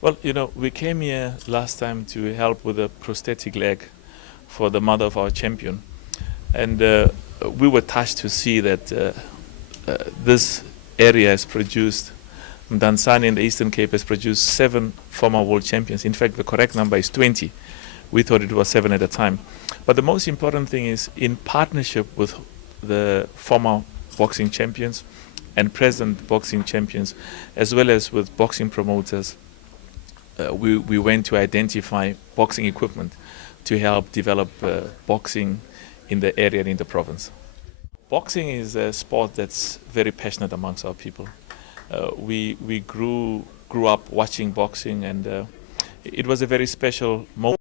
Well, we came here last time to help with a prosthetic leg for the mother of our champion. And we were touched to see that this area has produced, Mdantsane in the Eastern Cape has produced 7 former world champions. In fact, the correct number is 20. We thought it was 7 at the time. But the most important thing is, in partnership with the former boxing champions and present boxing champions, as well as with boxing promoters, we went to identify boxing equipment to help develop boxing in the area and in the province. Boxing is a sport that's very passionate amongst our people. We grew up watching boxing, and it was a very special moment.